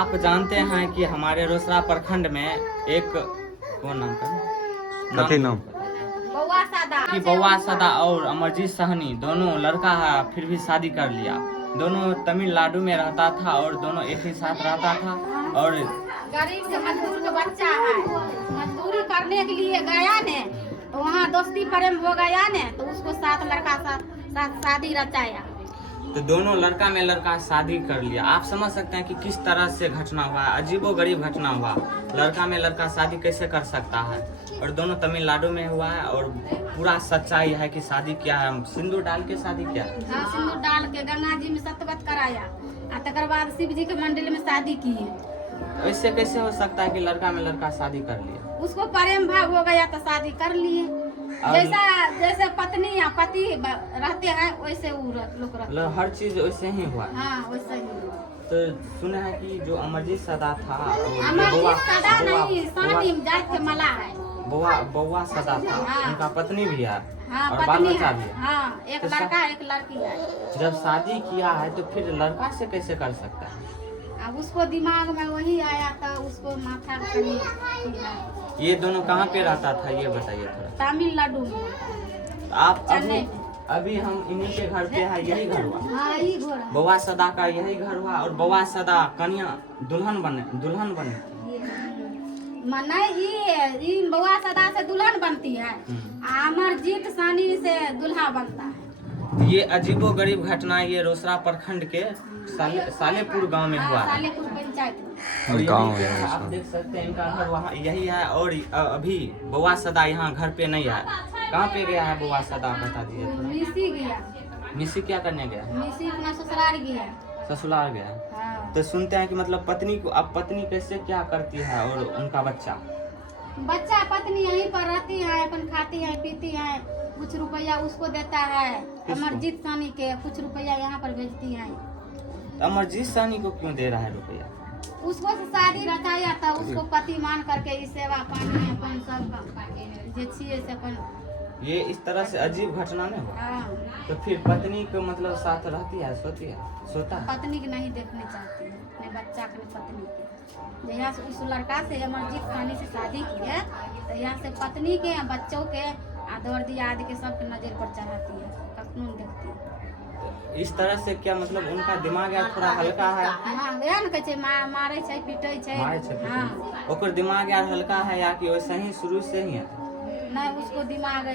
आप जानते हैं कि हमारे रोसड़ा प्रखंड में एक कौन नाम का कथी नाम? बउआ सादा कि बउआ सदा और अमरजीत सहनी दोनों लड़का है, फिर भी शादी कर लिया। दोनों तमिलनाडु में रहता था और दोनों एक ही साथ रहता था। और गरीब के मजदूर का बच्चा है, मजदूरी करने के लिए गया ने तो वहाँ दोस्ती प्रेम हो गया ने तो उसको साथ लड़का साथ शादी रचाया। तो दोनों लड़का में लड़का शादी कर लिया। आप समझ सकते हैं कि किस तरह से घटना हुआ है, अजीबो गरीब घटना हुआ। लड़का में लड़का शादी कैसे कर सकता है? और दोनों तमिलनाडु में हुआ है और पूरा सच्चाई है कि शादी किया है, सिंदूर डाल के शादी किया। हाँ, सिंदूर डाल के गंगा जी में सतबत कराया और तकर बाद शिव जी के मंदिर में शादी की है। ऐसे कैसे हो सकता है कि लड़का में लड़का शादी कर लिया? उसको प्रेम भाव हो गया तो शादी कर लिए। जैसे पत्नी या पति रहते हैं वैसे वो लोग रहते हैं। हर चीज वैसे ही हुआ। हाँ, वैसे ही हुआ। तो सुना है कि जो अमरजीत सदा था, अमरजीत सदा नहीं, सानी जात के मला है। बउआ सदा था, हाँ। उनका पत्नी भी है हाँ, और बाल पत्नी बच्चा है। भी है। हाँ, एक तो लड़का एक लड़की है। जब शादी किया है तो फिर लड़का से कैसे कर सकता है? अब उसको दिमाग में वही आया था, उसको माथा कहीं है। ये दोनों कहाँ पे रहता था ये बताइए थोड़ा। तमिलनाडु में। आप चेन्नई में। अभी हम इन्हीं के घर पे है, यही घर हुआ। हाँ, ये घोड़ा बउआ सदा का यही घर हुआ और बउआ सदा कन्या दुल्हन बने ये बउआ सदा से दुल्हन बनती है, अमरजीत सानी से दूल्हा बनता है। ये अजीबो गरीब घटना ये रोसड़ा प्रखंड के सालेपुर गांव में हुआ है। सालेपुर पंचायत में। और गाँव यहीं पे है आप देख सकते हैं इनका घर वहाँ यही है। और अभी बउआ सदा यहाँ घर पे नहीं है। कहाँ पे गया है बउआ सदा बता दीजिए थोड़ा। मिसी गया, मिसी क्या करने गया है? मिसी अपना ससुराल गया। ससुराल गया है। हाँ। तो सुनते हैं कि मतलब पत्नी को, अब पत्नी कैसे क्या करती है और उनका बच्चा पत्नी यहीं पर रहती है, अपन खाती है पीती है, कुछ रुपया उसको देता है अमरजीत सानी के, कुछ रुपया यहाँ पर भेजती है। तो अमरजीत सानी को क्यों दे रहा है रुपया? उसको से शादी रचाया था, उसको पति मान करके इस सेवा पानी अपन सब जे छिए से अपन। ये इस तरह से अजीब घटना नहीं हुआ। हाँ, तो फिर पत्नी को मतलब साथ रहती है, सोता है? पत्नी के नहीं देखने चाहती है, अपने बच्चा के पत्नी के। जहाँ से उस लड़का से अमरजीत सानी से शादी की है तो यहाँ से पत्नी के बच्चों के आदर दियाद के सबके नजर पर चढ़ाती है, कखनो नहीं देखती है। इस तरह से क्या मतलब उनका दिमाग यार थोड़ा हल्का है? हाँ, वह न कहै छै मारै छै पीटै छै। हाँ, ओकर दिमाग यार हल्का है या कि वैसे ही शुरू से ही है? नहीं, उसको दिमाग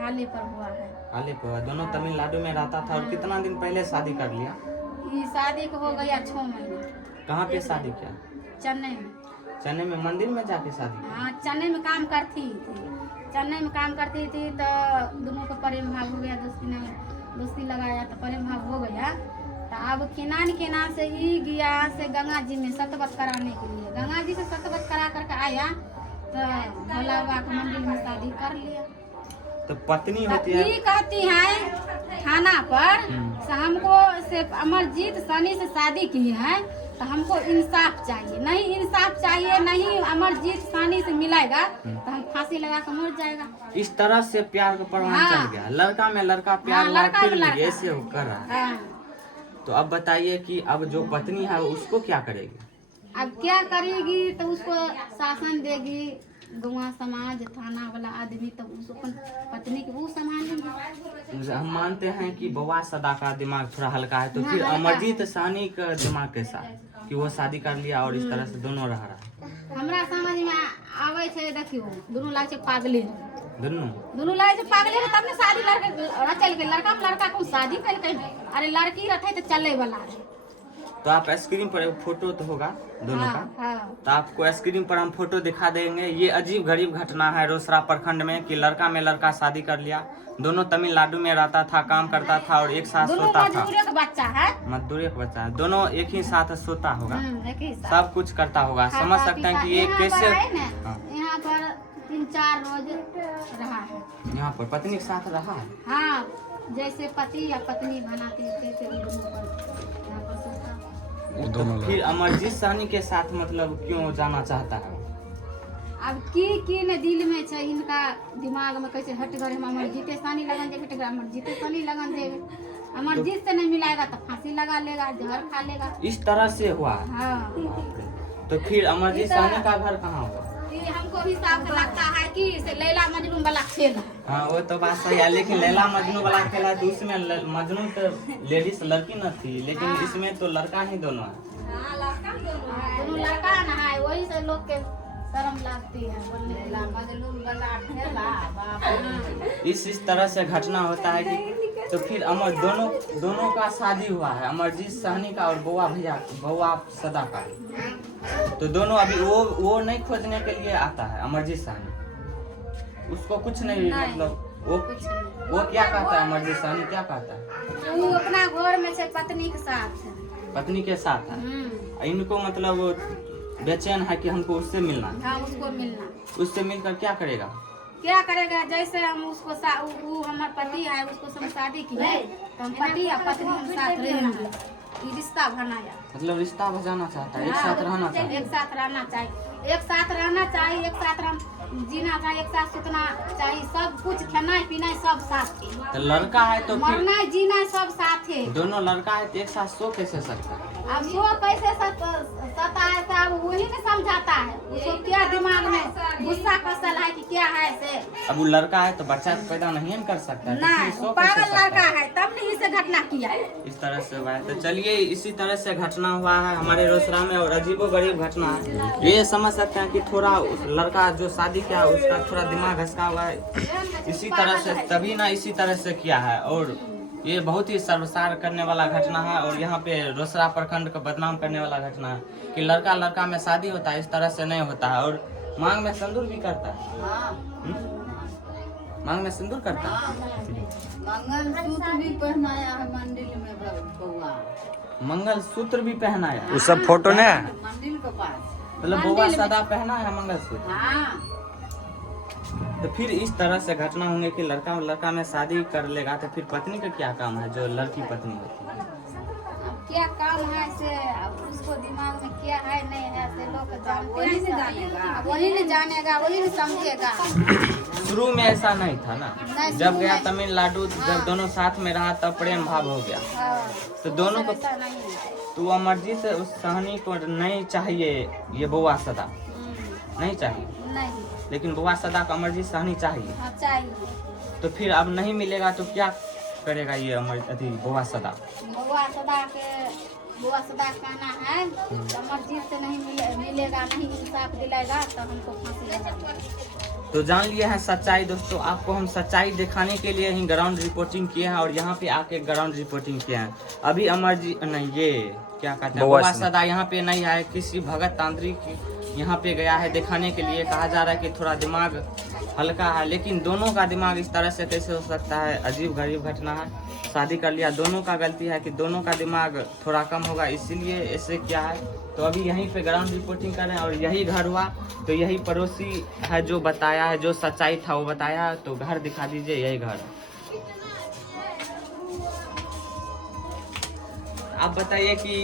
हाले पर हुआ है। हाले पर दोनों तमिलनाडु में रहता था। और कितना दिन पहले शादी कर लिया? ये शादी को हो गया 6 महीने। कहाँ पे शादी किया? चेन्नई में। चेन्नई में मंदिर में जाके शादी किया? हाँ, चेन्नई में काम करती थी। चेन्नई में काम करती थी तो दोनों को प्रेम भाव हो गया, दोस्ती लगाया तो प्रेम भाव हो गया। तो अब केना से ही गया से गंगा जी में सतबत कराने के लिए। गंगा जी से सतबत करा करके आया तो भोला बाबा के मंदिर में शादी कर लिया। तो पत्नी होती है, ये कहती है थाना पर से हमको से अमरजीत सानी से शादी की है तो हमको इंसाफ चाहिए। नहीं इंसाफ चाहिए, नहीं अमरजीत सानी से मिलेगा तो हम फांसी लगा कर मर जाएगा। इस तरह से प्यार का प्रमाण हाँ। चल गया। लड़का में लड़का प्यार हाँ, हुआ, लड़का फिर में लड़का। ऐसे वो कर रहा है। हाँ। तो अब बताइए कि अब जो पत्नी है उसको क्या करेगी? अब क्या करेगी तो उसको शासन देगी गौवा समाज थाना वाला आदमी, तो उसको पत्नी के वो संभालेंगे। हम मानते हैं कि बउआ सदा का दिमाग थोड़ा हल्का है। तो हाँ, फिर हल्का अमरजीत सानी का दिमाग कैसा है कि वो शादी कर लिया और इस तरह से दोनों रह रहा है? हमरा समझ में आवे छै, देखियो दोनों लागे छै पागले, दोनों लागे छै पागले तब ने शादी रचल के। लड़का में लड़का को शादी करके, अरे लड़की रहते तो चले वाला है। तो आप स्क्रीन पर एक फोटो तो होगा दोनों हाँ, का। हाँ। तो आपको स्क्रीन पर हम फोटो दिखा देंगे। ये अजीब गरीब घटना है रोसड़ा प्रखंड में कि लड़का में लड़का शादी कर लिया। दोनों तमिलनाडु में रहता था, काम करता था और एक साथ सोता था। मजदूर का बच्चा है, मजदूरी का बच्चा है। दोनों एक ही साथ सोता होगा, एक ही साथ। सब कुछ करता होगा। समझ सकते हैं कि ये कैसे। हाँ। यहाँ पर 3-4 रोज रहा है। यहाँ पर पत्नी के साथ रहा है। हाँ, जैसे पति या पत्नी बनाती थे वो दोनों पर यहाँ पर सोता। दोनों फिर अमरजीत सानी के साथ मतलब क्यों जाना चाहता है? अब की ने दिल में छै इनका दिमाग में कैसे हट गए हम अमरजीत सानी लगन देवे, अमरजीत सानी लगन देवे। अमरजीत से नहीं मिलाएगा तो फांसी लगा लेगा, जहर खा लेगा। इस तरह से हुआ। हाँ। तो फिर अमरजीत सहनी का घर कहाँ हुआ? ये हमको भी साफ लगता है कि से लैला मजनू वाला खेल है। हाँ वो तो बात सही है, लेकिन लैला मजनू वाला खेला तो उसमें मजनू तो लेडीज लड़की न थी, लेकिन इसमें तो लड़का ही दोनों है। दोनों लड़का ना है, वही से लोग के शर्म लगती है बोलने इस तरह से घटना होता है कि तो फिर दोनों का शादी हुआ है, अमरजीत सहनी का और बउआ सदा का। तो दोनों अभी वो नहीं खोजने के लिए आता है अमरजीत सहनी, उसको कुछ नहीं मतलब वो क्या कहता है, अमरजीत सहनी क्या कहता है? वो अपना घर में से पत्नी के साथ है। पत्नी के साथ है, इनको मतलब बेचैन है कि हमको उससे मिलना है। हाँ उसको मिलना, उससे मिलकर क्या करेगा? क्या करेगा? जैसे हम उसको वो हमारा पति है, उसको हम शादी की है तो हम पति या पत्नी हम साथ रहना है, ये रिश्ता बनाया मतलब रिश्ता बजाना चाहता है, एक साथ रहना चाहिए, एक साथ रहना चाहिए, एक साथ रहना चाहिए, एक साथ जीना चाहिए, एक साथ सुतना चाहिए, सब कुछ खाना पीना सब साथ है। तो लड़का है तो फिर मरना जीना सब साथ है। दोनों लड़का है तो एक साथ सो कैसे सकता है? अब सो कैसे सता है तो वही ने समझाता है, उसको क्या दिमाग में गुस्सा फसल है कि क्या है से। अब वो लड़का है तो बच्चा पैदा नहीं कर सकता है, तो फिर नहीं सो पागल कैसे सकता लड़का है? है तब ने इसे घटना किया है। इस तरह से हुआ है। तो चलिए इसी तरह से घटना हुआ है हमारे रोसड़ा में और अजीबोगरीब घटना है। ये समझ सकते हैं कि थोड़ा उस लड़का जो शादी किया उसका थोड़ा दिमाग घसका हुआ है, इसी तरह से तभी ना इसी तरह से किया है। और ये बहुत ही सर्वसार करने वाला घटना है और यहाँ पे रोसड़ा प्रखंड को बदनाम करने वाला घटना है कि लड़का में शादी होता है, इस तरह से नहीं होता है। और मांग में सिंदूर भी करता है, मांग में सिंदूर करता है, मंगलसूत्र भी पहनाया है मंदिर में बउआ, मंगलसूत्र भी पहनाया, वो सब फोटो ने मंदिर के पास। मतलब बउआ सदा पहना है मंगलसूत्र। हाँ तो फिर इस तरह से घटना होंगे कि लड़का में शादी कर लेगा तो फिर पत्नी का क्या काम है, जो लड़की पत्नी होती है? अब क्या काम है से अब उसको दिमाग में क्या है नहीं है से लोग जानते हैं, वही ने जानेगा, वही ने समझेगा। शुरू में ऐसा नहीं था ना, नहीं, जब शुरू गया में- तमिलनाडु जब दोनों साथ में रहा तब प्रेम भाव हो गया। हाँ, तो दोनों को ऐसा नहीं है। तो अमरजीत उस सहनी को नहीं चाहिए, ये बउआ सदा नहीं चाहिए, नहीं लेकिन बउआ सदा को अमरजीत सहनी चाहिए। हाँ चाहिए। तो फिर अब नहीं मिलेगा तो क्या करेगा ये बउआ सदा? बुआ सदा कहना है अमरजीत से नहीं मिलेगा, नहीं इंसाफ दिलाएगा तो हमको फांसी लगाएगा। तो जान लिया है सच्चाई दोस्तों, आपको हम सच्चाई दिखाने के लिए ही ग्राउंड रिपोर्टिंग किए हैं और यहाँ पे आके ग्राउंड रिपोर्टिंग किए हैं। अभी अमरजीत नहीं, ये क्या कहते हैं, बउआ सदा यहाँ पे नहीं आए, किसी भगत तांत्रिक यहाँ पे गया है दिखाने के लिए। कहा जा रहा है कि थोड़ा दिमाग हल्का है, लेकिन दोनों का दिमाग इस तरह से कैसे हो सकता है? अजीब गरीब घटना है, शादी कर लिया, दोनों का गलती है कि दोनों का दिमाग थोड़ा कम होगा, इसीलिए ऐसे क्या है। तो अभी यहीं पे ग्राउंड रिपोर्टिंग कर रहे हैं और यही घर हुआ, तो यही पड़ोसी है जो बताया है, जो सच्चाई था वो बताया। तो घर दिखा दीजिए, यही घर। आप बताइए कि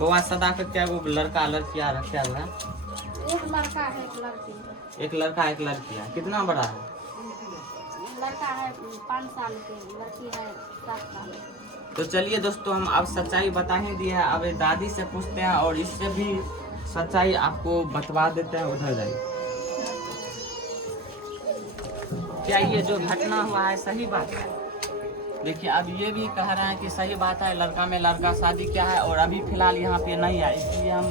बउआ सदा का क्या वो लड़का लड़कियां रखा हुआ है? एक लड़का है एक लड़की, एक लड़का एक लड़की है। कितना बड़ा है? लड़का है 5 साल के, लड़की है 7 साल। तो चलिए दोस्तों, हम अब सच्चाई बता ही दिए है, अब दादी से पूछते हैं और इससे भी सच्चाई आपको बतवा देते हैं। उधर जाइए। क्या ये जो घटना हुआ है सही बात है? देखिए अब ये भी कह रहे हैं कि सही बात है, लड़का में लड़का शादी किया है और अभी फिलहाल यहाँ पे नहीं है, इसलिए हम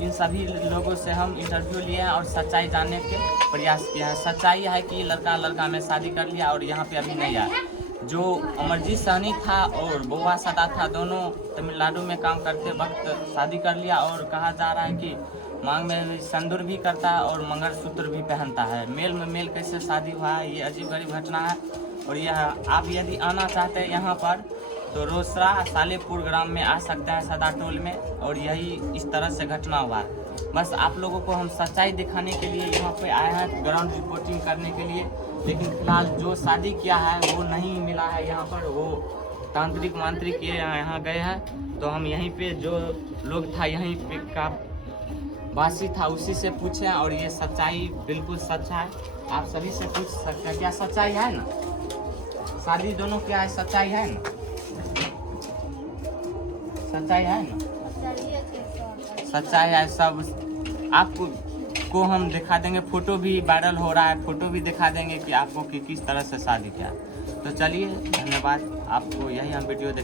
इन सभी लोगों से हम इंटरव्यू लिए हैं और सच्चाई जानने के प्रयास किया है। सच्चाई है कि लड़का में शादी कर लिया और यहाँ पे अभी नहीं आया। जो अमरजीत सहनी था और बउआ सदा था, दोनों तमिलनाडु में काम करते वक्त शादी कर लिया और कहा जा रहा है कि मांग में सिंदूर भी करता है और मंगलसूत्र भी पहनता है। मेल में मेल कैसे शादी हुआ है, ये अजीब गरीब घटना है। और यह आप यदि आना चाहते हैं यहाँ पर तो रोसड़ा सालेपुर ग्राम में आ सकते हैं, सदा टोल में। और यही इस तरह से घटना हुआ है। बस आप लोगों को हम सच्चाई दिखाने के लिए यहाँ पे आए हैं, ग्राउंड रिपोर्टिंग करने के लिए। लेकिन फिलहाल जो शादी किया है वो नहीं मिला है यहाँ पर, वो तांत्रिक मांत्रिक ये यहाँ गए हैं। तो हम यहीं पे जो लोग था यहीं पे का वासी था उसी से पूछे और ये सच्चाई बिल्कुल सच है। आप सभी से पूछ सकते हैं, क्या सच्चाई है ना? शादी दोनों क्या है, सच्चाई है ना? सच्चाई है ना? सच्चाई है, सब आपको हम दिखा देंगे, फोटो भी वायरल हो रहा है, फोटो भी दिखा देंगे कि आपको कि किस तरह से शादी किया। तो चलिए, धन्यवाद, आपको यही हम वीडियो